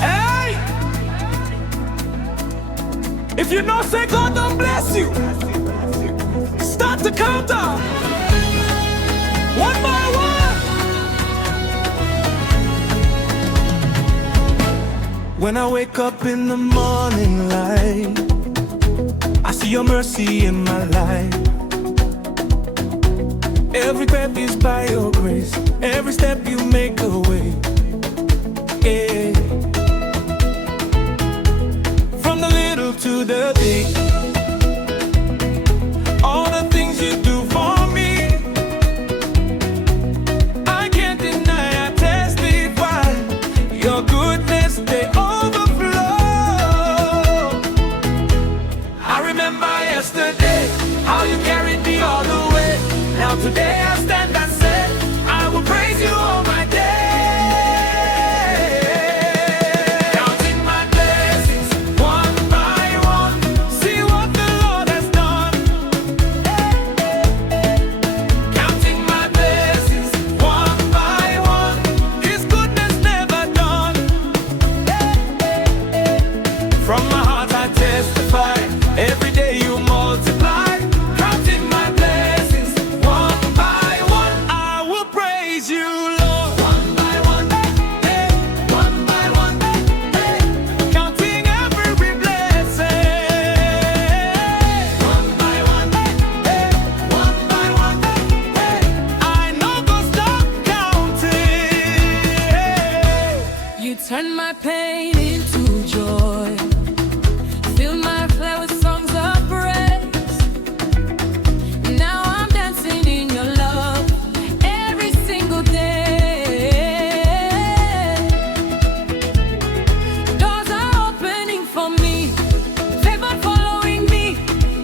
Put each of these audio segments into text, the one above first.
Hey! If you know, say God don't bless you. Start to count down. One by one. When I wake up in the morning light, I see your mercy in my life. Every breath is by your grace. Every step you make a way. Yeah. From the little to the big, all the things you do for me, I can't deny, I testify. Your goodness, they overflow. I remember yesterday, how you carried me all the way. Now today I stand and say, I will praise you all my days. Counting my blessings, one by one. See what the Lord has done. Counting my blessings, one by one. His goodness never done. From my heart I testify, every day you multiply. Turn my pain into joy. Fill my flesh with songs of praise. Now I'm dancing in your love every single day. Doors are opening for me, favor following me.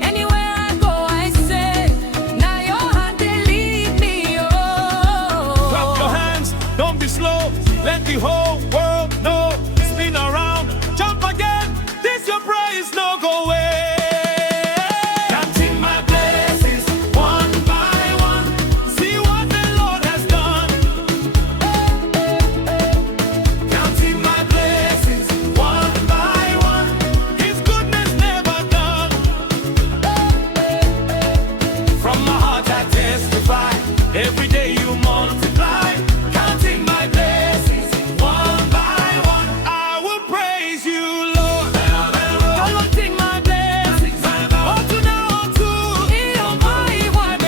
Anywhere I go, I say, now your hand they lead me. Oh, clap your hands, don't be slow. Let the whole world know. Spin around, jump again. This your praise, no go away. Counting my blessings, one by one. See what the Lord has done. Counting my blessings, one by one. His goodness never done. From my heart I testify, every day you multiply. Counting my blessings, one by one. I will praise you, Lord. Counting my blessings, oh to now to oh my one.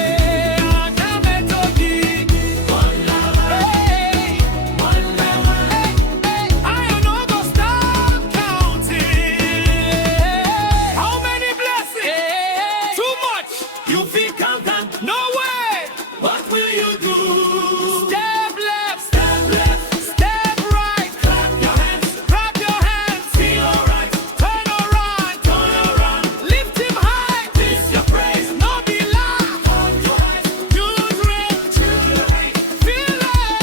I am not gonna stop counting. How many blessings? Too much. You feel count them? No way. What will you do? Step left, step right. Clap your hands, feel alright. Turn around, lift him high. This your praise, no be lie. Use rain, feel it.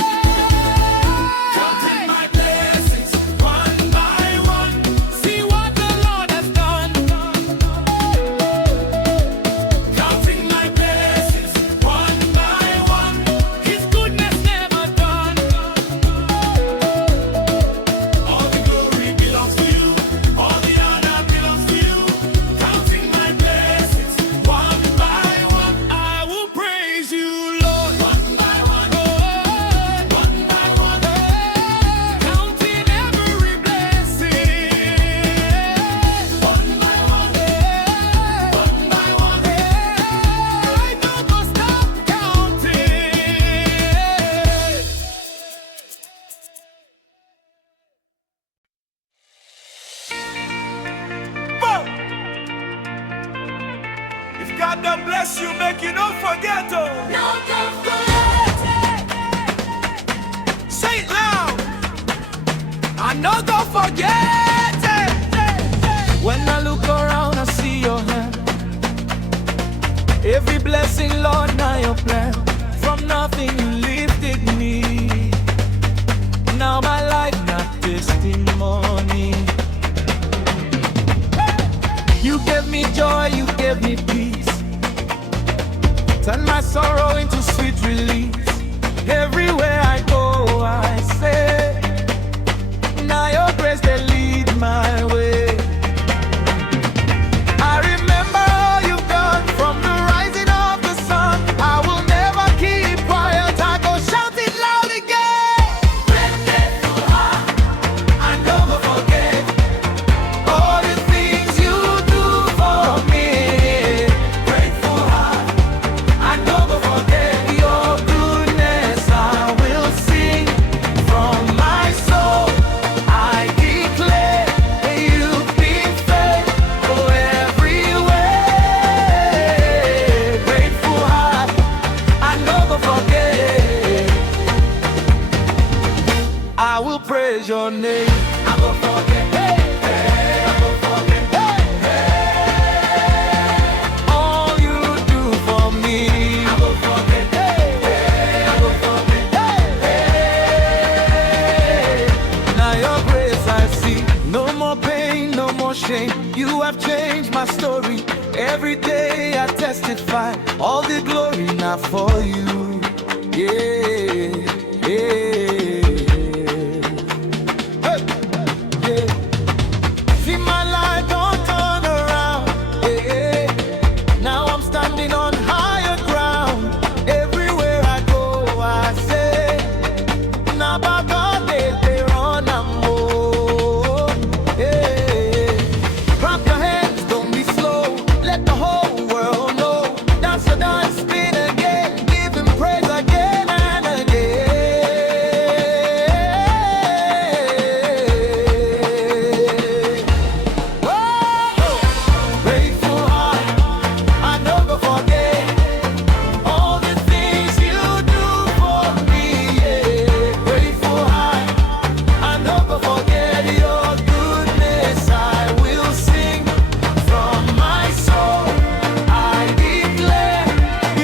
Counting my blessings, one by one. See what the Lord has done. Counting my blessings, one by one. His goodness never done. All the glory belongs to you. All the honor belongs to you. Counting my blessings, one by one. I will praise you, Lord. One by one. One by one. Counting every blessing. One by one. One by one. I don't go stop counting. Boom! If God don't bless you, make you not forget, oh. no, don't forget it. Say it loud. I know don't forget it. When I look around, I see your hand. Every blessing, Lord, now your plan. From nothing you lifted me. Now my life not testimony. You gave me joy, you gave me peace. Turn my sorrow into sweet release. Everywhere I praise your name. I will forget. Hey, hey, I will forget. Hey, hey. All you do for me. I will forget. Hey, hey, I will forget. Hey, hey. Now your grace I see. No more pain, no more shame. You have changed my story. Every day I testify. All the glory now for you. Yeah, yeah. Hey, yeah. See my life don't turn around. Yeah. Now I'm standing on higher ground. Everywhere I go, I say, now by God they run and more. Yeah. Clap your hands, don't be slow. Let the whole world know. Dance your dance, spin again, give him praise again and again. Whoa! Grateful heart, I no go forget all the things you do for me. Yeah. Grateful heart, I no go forget your goodness. I will sing from my soul. I declare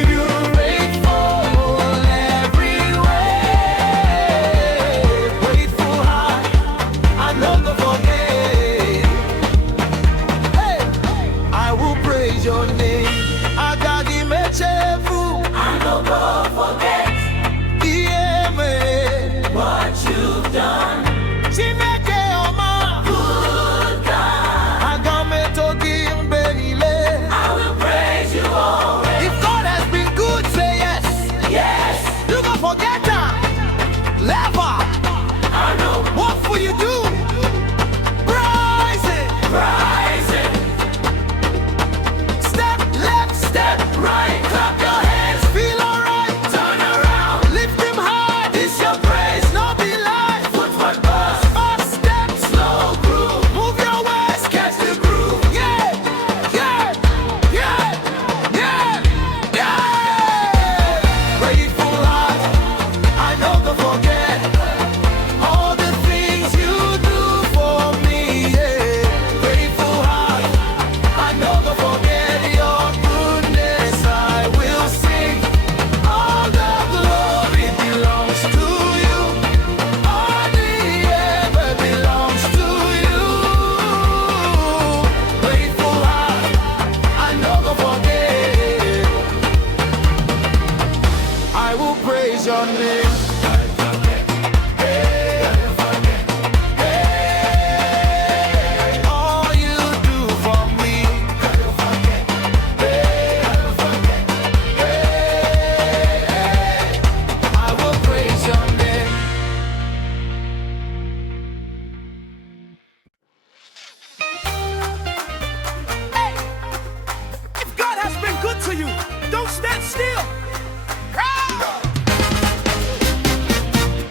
you're grateful everywhere. Grateful heart, I no go forget. Hey, I will praise your name. I got the mechefu. I no go forget. Yeah, man. What you've done. Chineke Oma. Good God. I got me talking benile. I will praise you always. If God has been good, say yes. Yes. You go forget that. Never. I know. What will you do? Rise it. Rise it. Step left, step right. Clap your hands. Feel alright. Turn around. Lift him high. This your praise. No be life. Footwork bust. Fast step. Slow groove. Move your waist. Catch the groove. Yeah. Yeah. Yeah. Yeah. Yeah. Grateful heart. I know to forget all the things you do for me. Yeah. Grateful heart. I know to forget your goodness. I will sing. All the glory belongs to you. All the ever belongs to you. Grateful heart. I know to forget. I will praise your name. All you do for me. I will praise your name. If God has been good to you, don't stand still.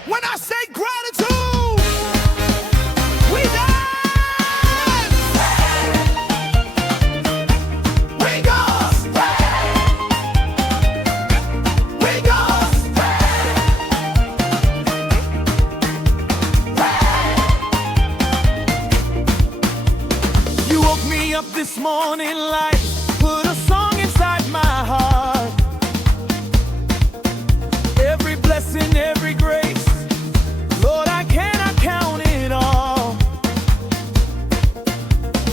When I say gratitude, we dance. We go. We go. You woke me up this morning like put a song inside my heart. Every blessing, every grace, Lord, I cannot count it all.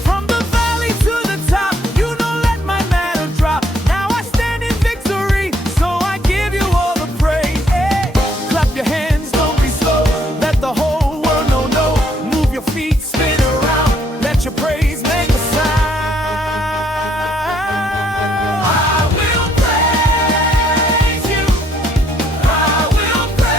From the valley to the top, you don't let my mantle drop. Now I stand in victory, so I give you all the praise. Hey, clap your hands, don't be slow. Let the whole world know. Move your feet, spin around. Let your praise make a sound. I will praise you. I will praise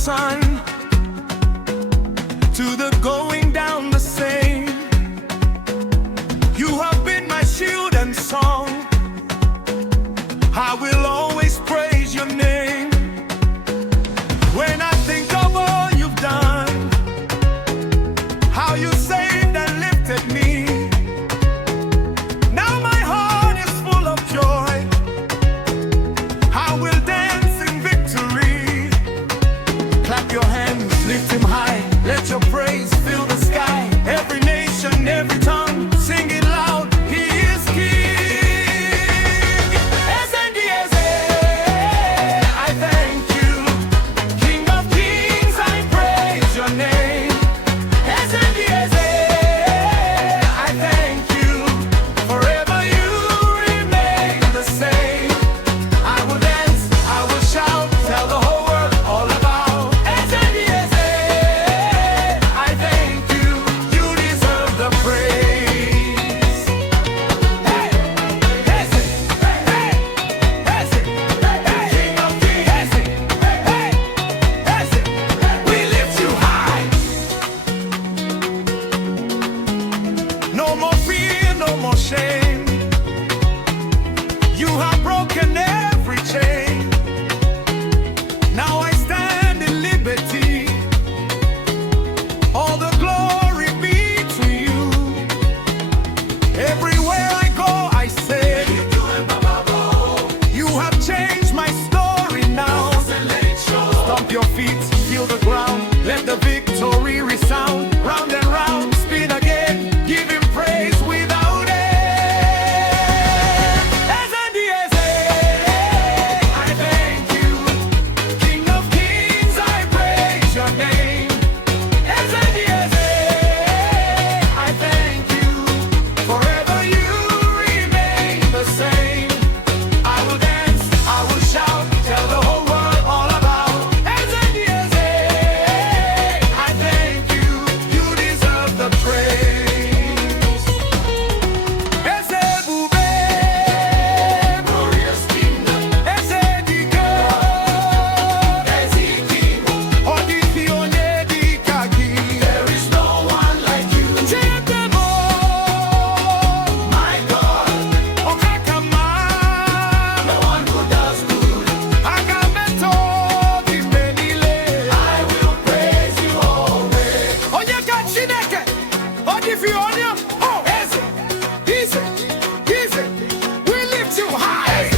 sun to the going down the same. You have been my shield and song. I will always praise your name. When I think of all you've done, how you saved and lifted me, now my heart is full of joy. I will dance in victory. Clap your hands, lift him high. Let your praise fill the sky. Every nation, every tongue, sing it loud. He is King. I thank you. King of kings, I praise your name. I thank you. Forever you remain the same. I will dance, I will shout, tell the whole world all about. I thank you, you deserve the praise. Hey, that's it. Hey, that's it. King of kings. Hey, that's it. We lift you high. No more fear, no more shame. You have broken every chain. Now I stand in liberty. All the glory be to you. Everywhere I go, I say, you have changed my story now. Stomp your feet, feel the ground. Let the victory resound. Round and round, spin again. Give him praise without end. I thank you. King of kings, I praise your name. I thank you. Forever you remain the same. I will dance, I will shout, tell the whole world all about. I thank you, you deserve the praise. Glorious kingdom. There is no one like you. My God, the one who does good. I will praise you always. We lift you high.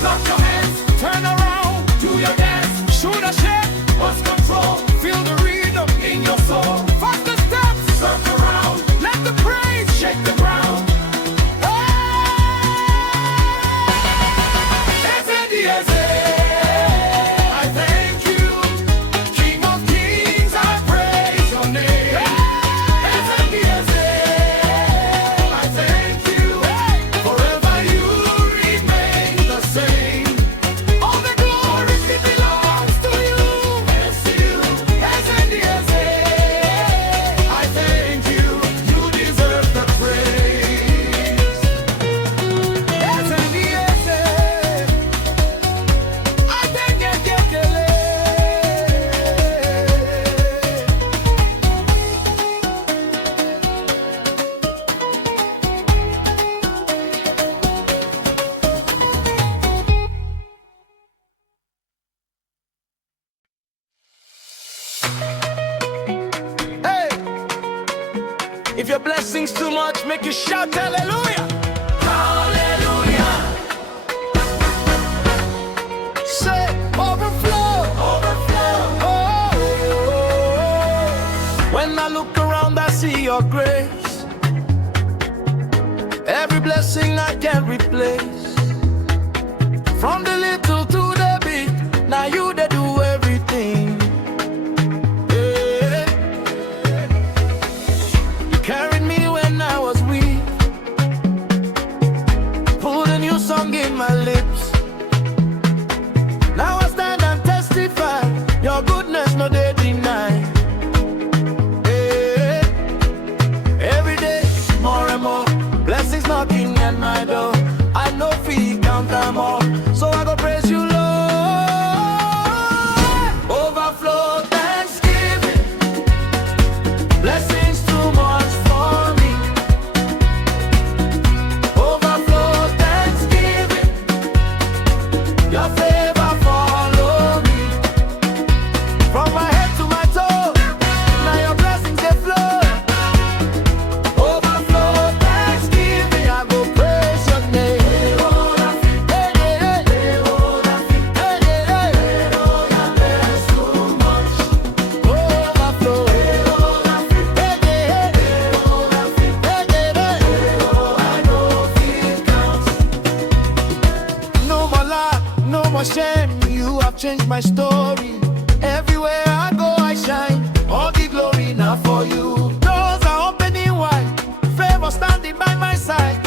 Clap your hands, turn around, do your dance. Shoot a shake, what's control? Feel the rhythm in your soul. Faster steps, circle around. Let the praise shake the ground. I thank you. King of kings, I praise your name. I thank you. Forever you remain the same. All the glory belongs to you. I thank you. You deserve the praise. I thank you. Hey, if your blessings too much, make you shout hallelujah. Hallelujah. Say overflow. Oh. When I look around, I see your grace. Every blessing I can't replace. From the little to the big, now you they do everything. Yeah. You carried me when I was weak. Put a new song in my lips. Now I stand and testify. Your goodness no they deny. Yeah. Every day, more and more blessings knocking at my door. I know feet count them all, so I go praise you, Lord. ashamed, you have changed my story. Everywhere I go, I shine. All the glory now for you. Doors are opening wide, favor standing by my side.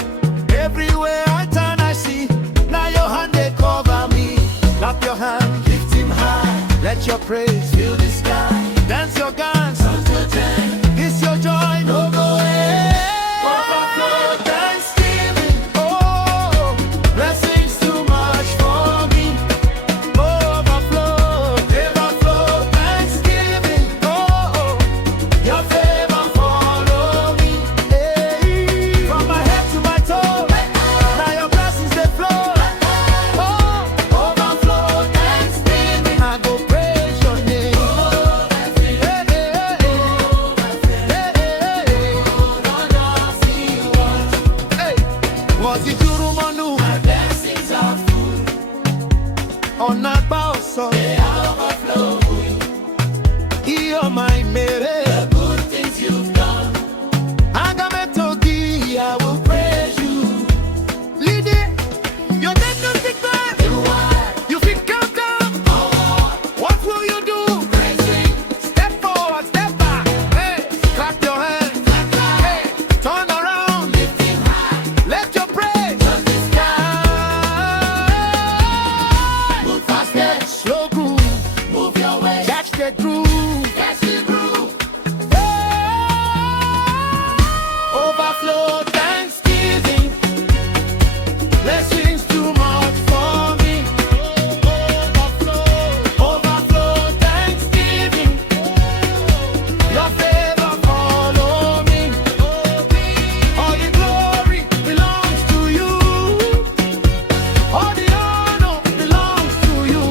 Everywhere I turn, I see. Now your hand they cover me. Clap your hand, lift him high. Let your praise fill the sky. Dance your dance, this your joy, no go away. Overflow thanksgiving, oh, blessings too much for me. Overflow, overflow thanksgiving, oh, your favor follow me. Hey, from my head to my toe, now your blessings they flow. Oh, overflow thanksgiving, I go praise your name. Was it your manu? My blessings are full. On a bounce, they are overflowing. You're my mere. The good things you've done. Agametogi, I will praise you. Lady, you're dead to declare. You are. You think count down. What will you do? Praising. Step forward, step back. Hey, clap your hands. Hey, turn around. Lifting high. Let your praise touch the sky. Move faster. Slow groove. Move your way. Catch the groove. Catch the groove. Overflow thanksgiving. Blessings too much for me. Overflow thanksgiving. Your favor follow me. All the glory belongs to you. All the honor belongs to you.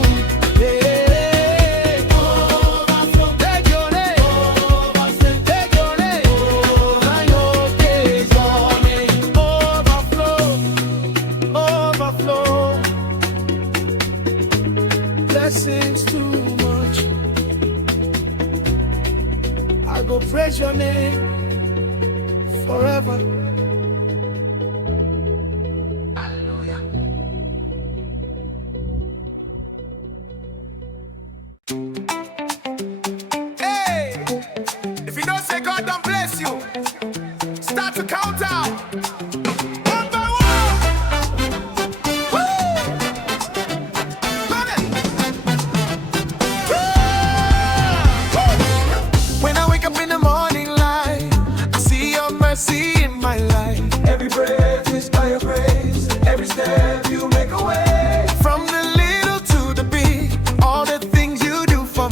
Yeah. Overflow. Take your name. Take your name. Over your days on me. Overflow. Overflow. Blessings too much. I go praise your name forever. Hallelujah. Hey, if you don't say God don't bless you, start to count out. One by one. Woo! Run it. When I wake up in the morning light, I see your mercy in my life. Every breath is by your grace. Every step you make a way. From the little to the big, all the things you do for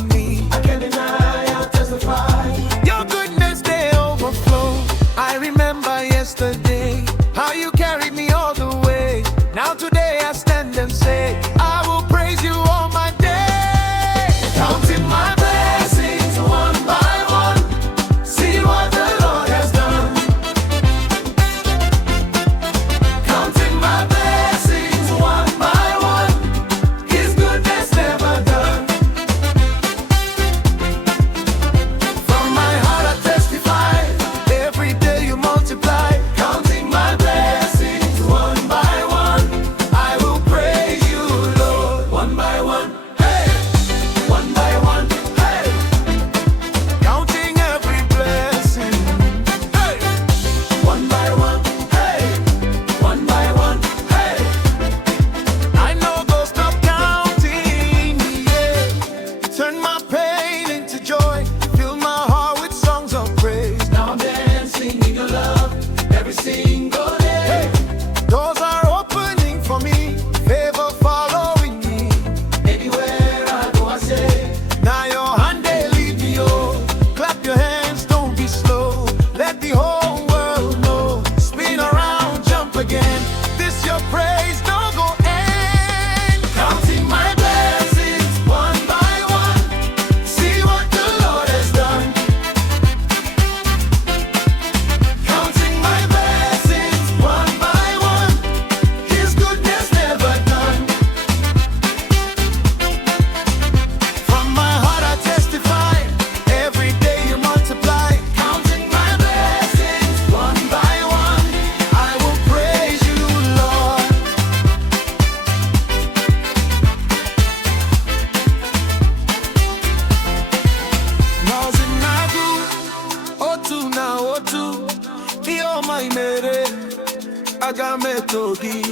aga metogi.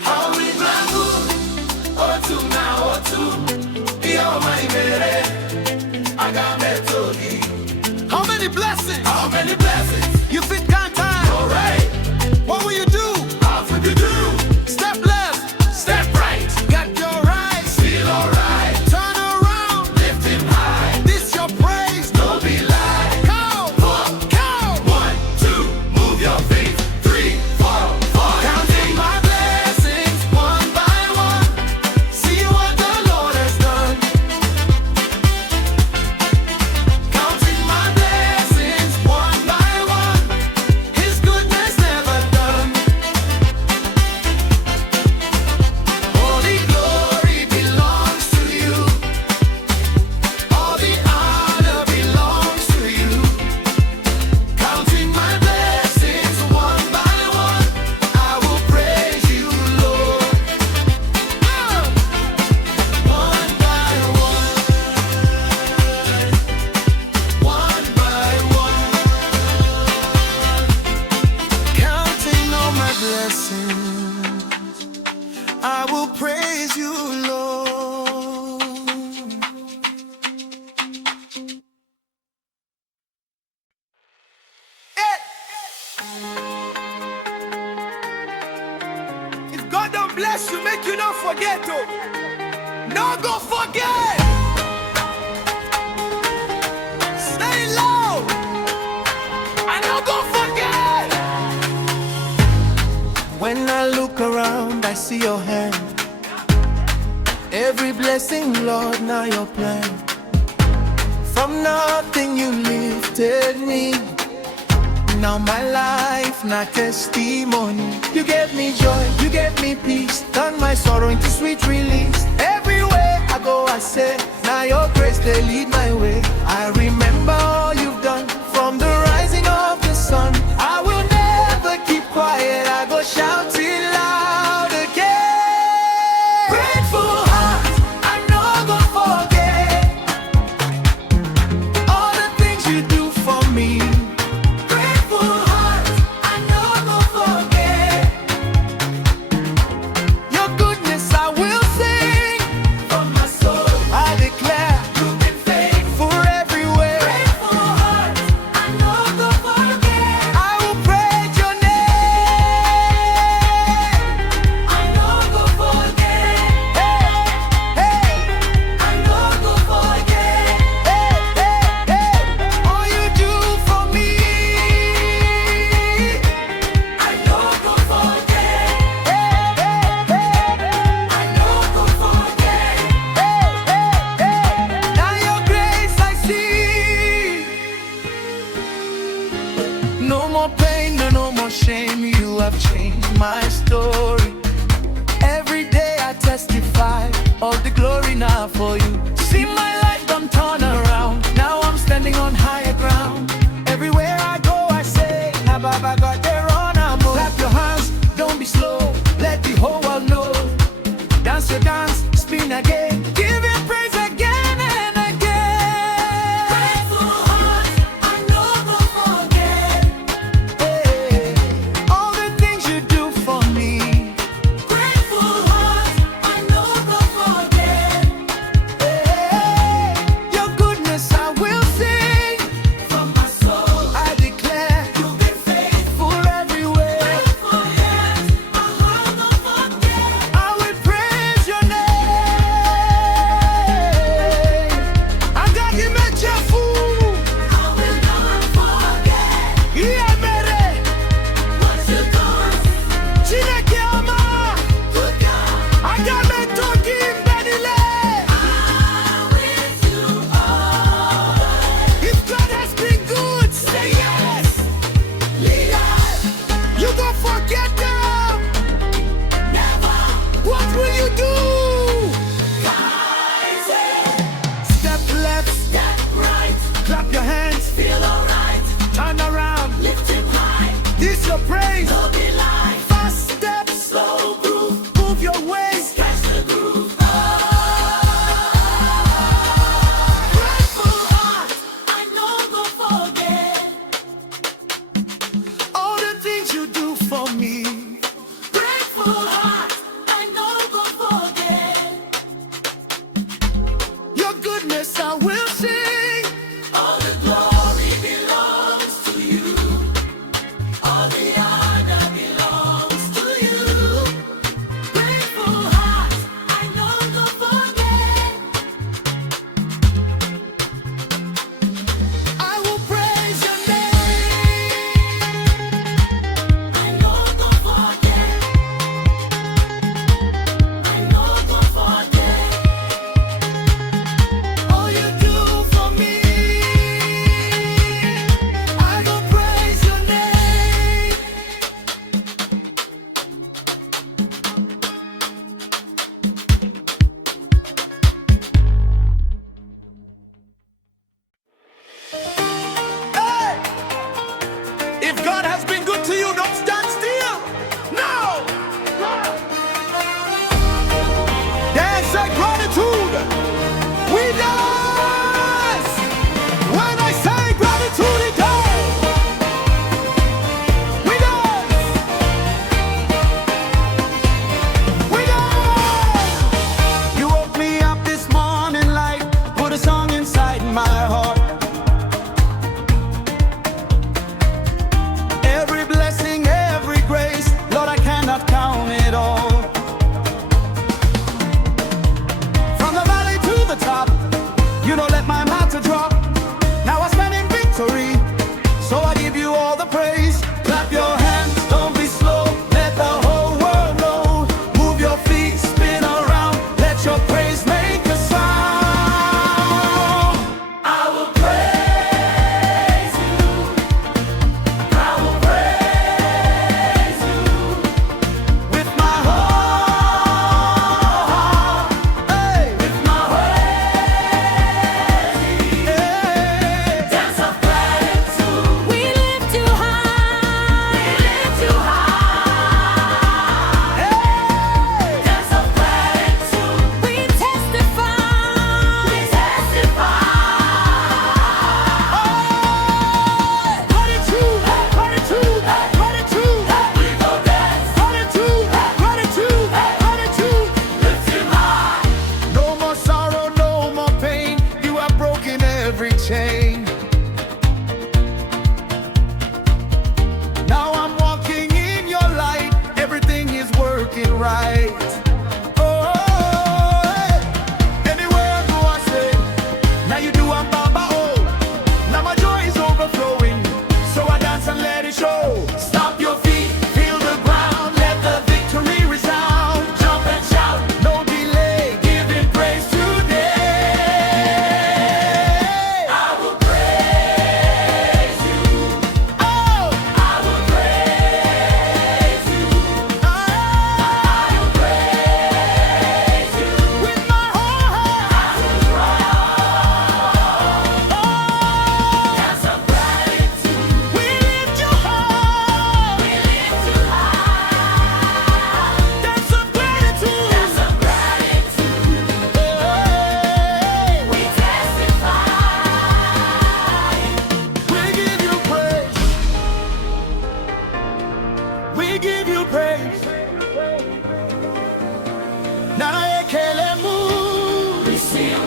How we travel, otu na otu, iyo maimere, aga metogi. How many blessings? How many blessings? You fit count time? Alright, What will you do? how would you do? Step left, Step right, get your right, feel alright, turn around. lift him high, This your praise. no be lie. Count, count. 1, 2, move your feet. 3, 4, 5, Counting my blessings one by one. See what the Lord has done. Counting my blessings one by one. His goodness never done. All the glory belongs to you. All the honor belongs to you. Counting my blessings one by one, I will praise you, Lord. One by one, one by one, counting all my blessings, I will praise you, Lord. If God don't bless you, make you not forget, oh. No go forget. Stay low. I no go forget. When I look around, I see your hand. Every blessing, Lord, now your plan. From nothing you lifted me. Now my life, not testimony. You gave me joy, you gave me peace. Turn my sorrow into sweet release. Everywhere I go, I say, now your grace, they lead my way. I remember all you've done from the rising of the sun. I will never keep quiet, I go shouting loud again. Grateful heart, I know go forget all the things you do for me. Grateful heart, I know go forget your goodness. I will sing from my soul. I declare you've been faithful everywhere. Grateful heart, I know go forget. I will praise your name. I know go forget. Hey, hey, I know go forget. Hey, hey, hey, all you do for me. I know go forget. Hey, hey, hey, I know go forget. Hey, hey, hey, now your grace I see. No more pain, no more shame. You have changed my story. Every day I testify of the glory now for you. See my life done turn around. Now I'm standing on higher ground. Everywhere I go, I say, now Baba got there on a move. Clap your hands, don't be slow. Let the whole world know. Dance your dance, spin again. Give him praise again and again. Grateful heart, I know go forget. Hey, all the things you do for me. Grateful heart, I know go forget. Hey, your goodness I will sing from my soul. I declare you've been faithful everywhere. Grateful hands, my heart don't forget. I will praise your name.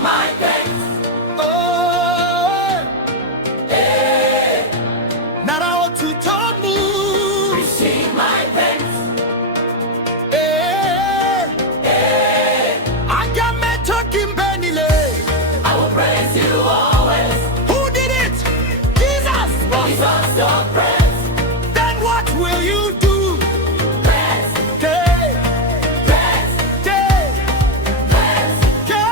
my thanks. Oh, now I want to talk more. Receive my thanks. I got me talking Benile. I will praise you always. Who did it? Jesus. Jesus, your praise. Then what will you do? Praise, Day, praise, day, praise. go.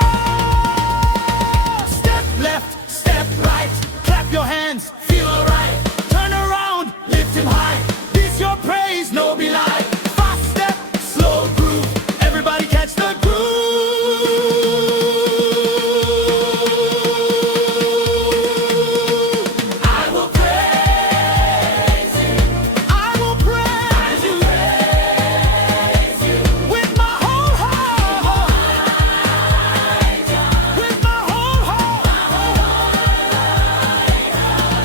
Step left, step right. Clap your hands. Feel alright. Turn around. Lift him high. This your praise, no No be lie. fast step, slow groove. Everybody catch the groove. I will praise you. I will praise you Praise you. with my whole heart. With my whole heart.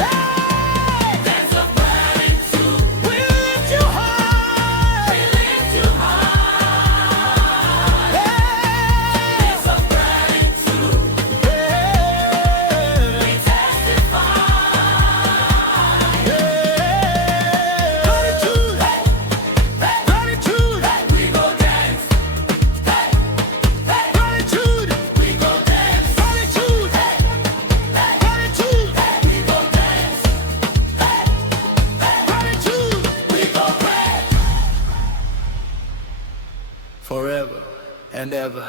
Hey! Dance of gratitude. We lift you high. We lift you high. Hey! Dance of gratitude. Hey! We testify. Gratitude. Gratitude. We go dance. Hey, hey. Gratitude. We go dance. Gratitude. Gratitude. We go dance. Gratitude. We go pray. Forever and ever.